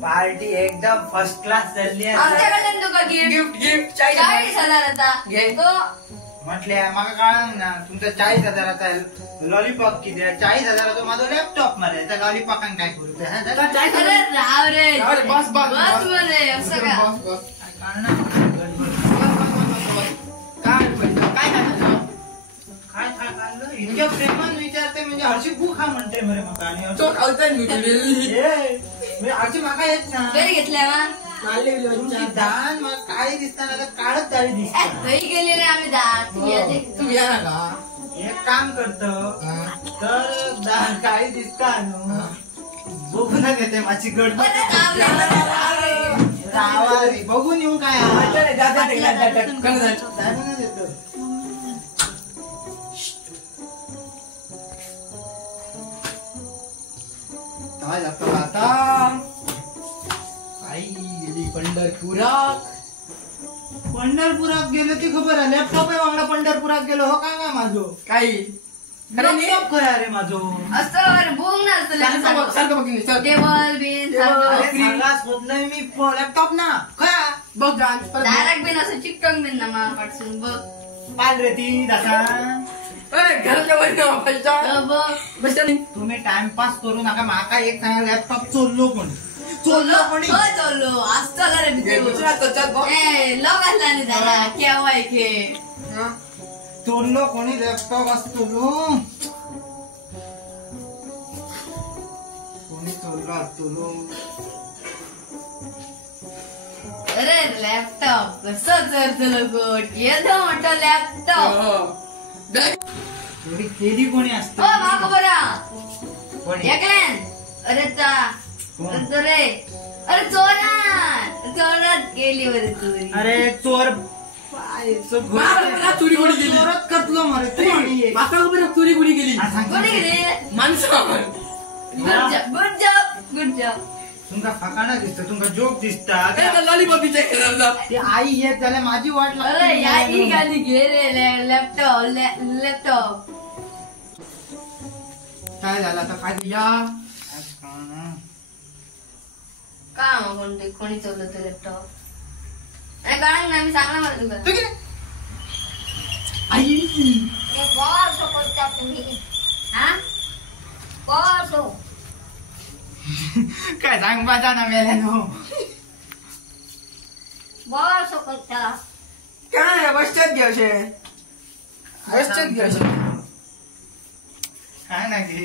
Party एकदम first class झाली आमच्याकडे तुका गिफ्ट गिफ्ट 40,000 घे. म्हटल्या मला कळलं ना तुमचा 40,000चा लॉलीपॉप किती 40,000चा माझा लॅपटॉप मध्ये त्या लॉलीपॉपान काय करू अरे राव रे बस मध्ये असं का काय खाल्लं इतक्या प्रेमान विचारते म्हणजे हरशी भूक हा म्हणते मरे मका आणि हरशी माका येत ना घरी घेतल्या ना तुमची दान मला काळी दिसताना काळच दाढी दिसत घरी गेलेले आम्ही दात तू या ना का एक काम करतो तर दान काळी दिसता बघून घेते माझी गड बघून येऊ काय काय जातो आता आई गेली पंढरपुरात गेलो ती खबर आहे लॅपटॉप आहे वांगडा पंढरपुरात गेलो हो काय माझो काही लॅपटॉप खरं अरे माझो असं बोंग नसतं सारखं बघ टेबल बिन नाही मी लॅपटॉप ना खरा बघ डायरेक्ट बिन असं चिकटून बिन ना मापासून बघ पाल रे ती दसा घराच्या वर तुम्ही टाइमपास करू नका माका एक सांगा लॅपटॉप चोरलो कोणी चोरलो कोणी चोरलो असतं का रे लॉक असला नाही त्याला केव्हा के चोरलो कोणी लॅपटॉप असतो कोणी चोरलो असतो अरे लॅपटॉप कसं चोरतो गोट येतो मोठं लॅपटॉप केली कोणी असत ओ मागं बरा कोणी एकल्यान अरे रे अरे चोरात गेली बरं चोरी अरे चोर चोरी कोणी गेली चोरत करतलो मरे चोरी कोणी गेली कोणी गेली माणसं गुड जॉब तुमका फकाणा दिसत तुमका जोक दिसता लॉलीपॉप ती आई येत झाल्या माझी वाट अरे या ही गाडी घे रे लॅपटॉप काय झालं आता काय या का कोणते कोणी चोरलं तो लॅपटॉप अरे काय ना मी सांगला मला तुला आई काय सांग माझा ना मेल्यानो काय बसच्यात घ्या बसच्यात घ्या काय ना घे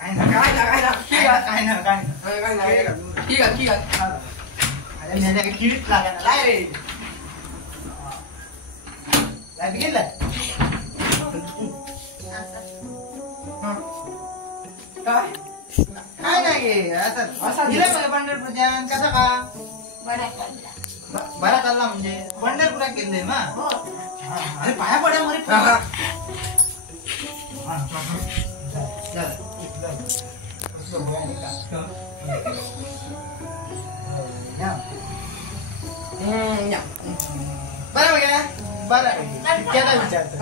काय ना काय ना काय ना ठीक आहे काय ना ठीक आहे अरे मेल्या किडीच लागा ना लाय रे लाय गेला काय काय नाही असं दिलं मला पंढरपूरच्या कसा का बरा चालला म्हणजे पंढरपुरात गेले ना अरे पाया पड्या मरे बरं बघा बरं केला विचारतो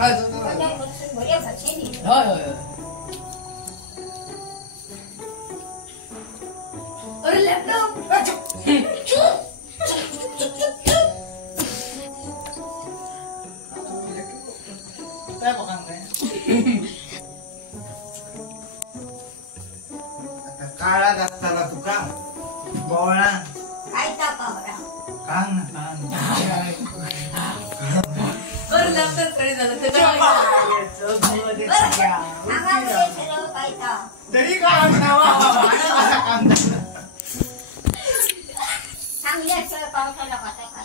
अरे लॅपटॉप काय बघा काळा दाखताला तुका बोळा कांग ना अरे लॅपटॉप कडे झालं तरी काम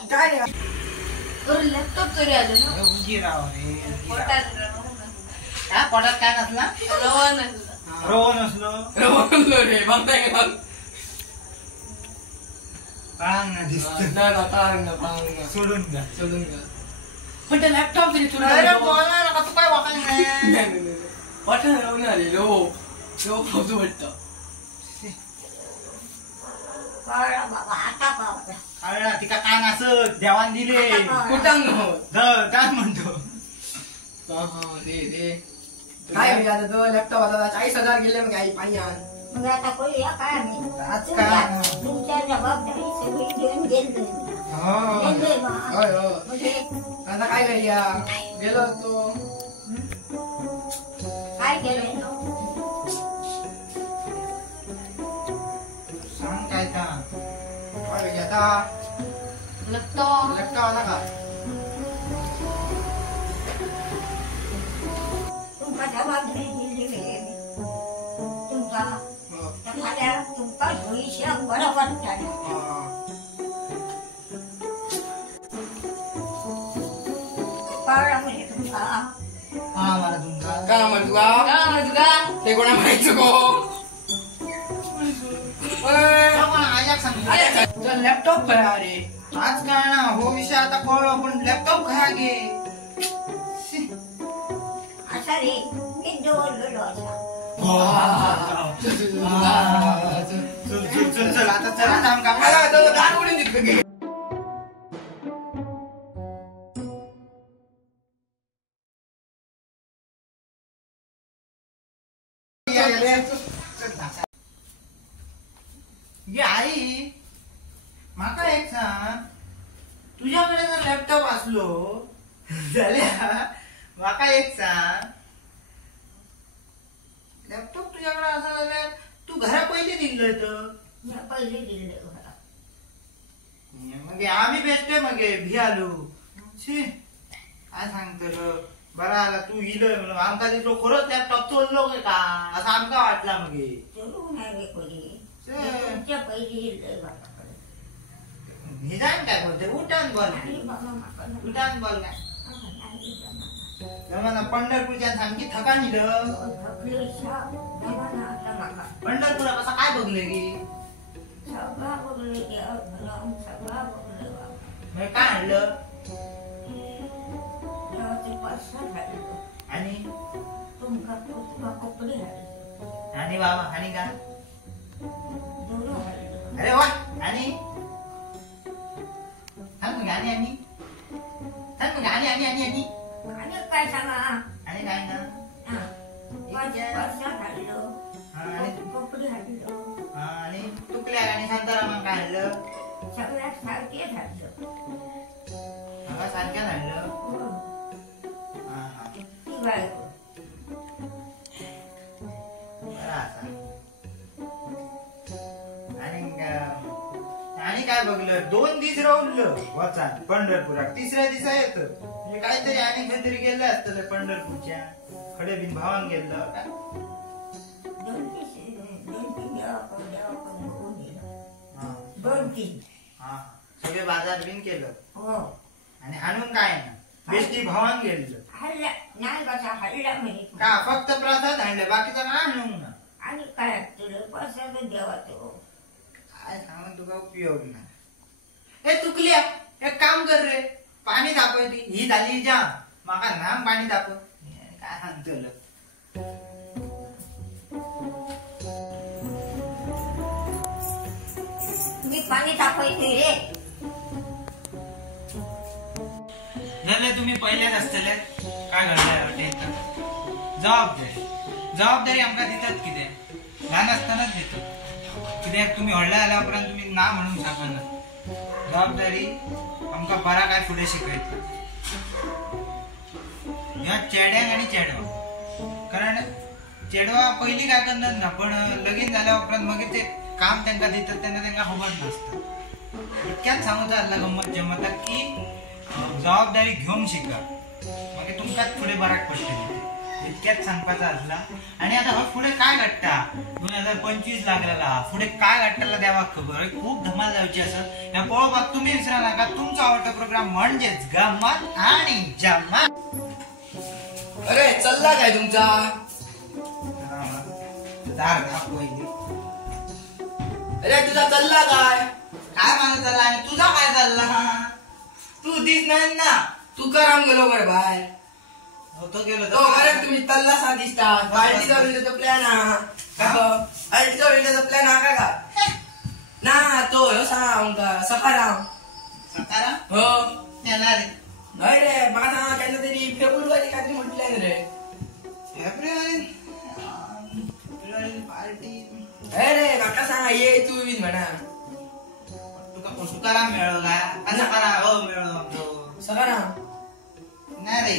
काय अरे लॅपटॉप तरी आलं ना उगी राव रे पोटात काय पोटात काय नसला रोव नसलो रे बघताय का कांग ना दिसत सोडून द्या पण त्या लॅपटॉप तरी अरे बोला ना तू काय वाकाय नाही वाटण राहणार रे लो खाऊचं वाटतं कळला तिका काय नसत देवान दिले कुठं काय म्हणतो काय आता तो लॅपटॉप आता 40,000 गेले मग काही पाणी आण मग आता करूया काय आम्ही आज काय? तुमच्या जबाबदारी सगळी घेऊन गेलोय बा. होय हो म्हणजे आता काय करूया गेलो होतो काय केलंय ना सांग काय का काय आता लॅपटॉप लॅपटॉप आला का तुमका जबाबदारी दिलेली आहे तुमका झाल्या तुमका भविष्य बरोबर झालं कळलं म्हणजे तुमका हा मला तुमचा का म्हणतो तुका ते कोणा माहिती को लॅपटॉप काय अरे आज काय ना हो विषय आता कळलो पण लॅपटॉप खा घे असा रे मी जोडलेलो असा चल चल चल चल आता चला थांब का दार उडून दिसलं गे आई माका एक सांग तुझ्याकडे जर लॅपटॉप असलो जाल्या माका एक सांग लॅपटॉप तुझ्याकडे असला जाल्यार तू घरा पहिले दिलं तर मी पहिले दिले घरा मग आम्ही भेटतोय मग भी आलो शी काय सांगतो बरा आला तू इलोय म्हणून आमका तिथं खरंच लॅपटॉप चोरलो का असं आमका वाटला मग चलू नाही रे कोणी तुमच्या पहिले दिले घरा निदान काय बोलते उठान बोल आणि बाबा माका उठान बोल काय नाही जमाना पंढरपूरच्या सामकी थका निलं थकलेशा जमाना आता माका पंढरपूर कसा काय बघले की सगळा बघले देव धरम सगळा बघले बाबा मग काय आणलं देवाचे पैसा झाले आणि तुमका कपडे झाले आणि बाबा आणि का दोन झाले अरे वा आणि सांग मग आणि सांग मग आणि आणि काय सांगा आणि काय ना पैसा झालो हा, आणि कपडे झालो हा, आणि तुकल्या आणि शांतारामन काय आणलं सगळ्यात सारखे झालं मला सारख्या आणलं हा हा ती बायको बरं असा आणि काय बघलं 2 दिवस राहुलं वाचा पंढरपुरात तिसऱ्या दिवसा येत म्हणजे काहीतरी आणि काहीतरी गेलं असतं पंढरपूरच्या खडे बिन भावान गेलं का दोन तीन देवाकडून बघून दिलं हा 2-3 हा सगळे बाजार बिन केलं हो आणि आणून काय ना बेष्टी भावान गेलं हल्ला नाही कसा हल्ला म्हणजे का फक्त प्रसाद आणले बाकीचं काय आणून ना आणि काय तुला पैसा तर देवाचं काय सांगून तुका उपयोग नाही हे चुकल्या एक काम कर रे पाणी तापय ती ही झाली जा माका नाम पाणी ताप काय सांगतो मी पाणी तापवते रे झाले तुम्ही पहिल्याच असतले काय घडलंय वाटते जबाबदारी आमका देतात किती लहान असतानाच देतो कित्याक तुम्ही व्हडल्या आल्यापर्यंत तुम्ही ना म्हणून शकना जबाबदारी आमका बरा काय पुढे शिकायचं ह्या चेड्याक आणि चेडवा कारण चेडवा पहिली काय करणार ना पण लगीन झाल्या उपरांत मग ते काम त्यांना देतात त्यांना खबर नसतं इतक्यात सांगूचा आदला गंमत जमता की जबाबदारी घेऊन शिका मग तुमकाच पुढे बराक पडते इतक्यात सांगपाचा असला आणि आता हा पुढे काय घडता 2025 लागलेला पुढे काय घडताला द्यावा खबर खूप धमाल जायची असं या पळोवपाक तुम्ही विसरा नका तुमचा आवडता प्रोग्राम म्हणजेच गंमत आणि जम्मत अरे चालला काय तुमचा दार दाखवली अरे तुझा चालला काय माझा चालला आणि तुझा काय चालला तू दिस नाही ना तू कराम गेलो बरं बाहेर होतो गेलो तो अरे तुम्ही तल्ला सा दिसतात पार्टीचा विंडोचा प्लॅन हा पार्टीचा विंडोचा प्लॅन हा काय का ना तो ह्यो सांग सखाराम सकारा हो येणार रे नाही रे मला त्यांना तरी फेब्रुवारी काहीतरी म्हटलंय रे फेब्रुवारी पार्टी अरे माका सांगा ये तू बी म्हणा तुका तुकाराम मिळो का सकाराम मिळो सकाराम नाही रे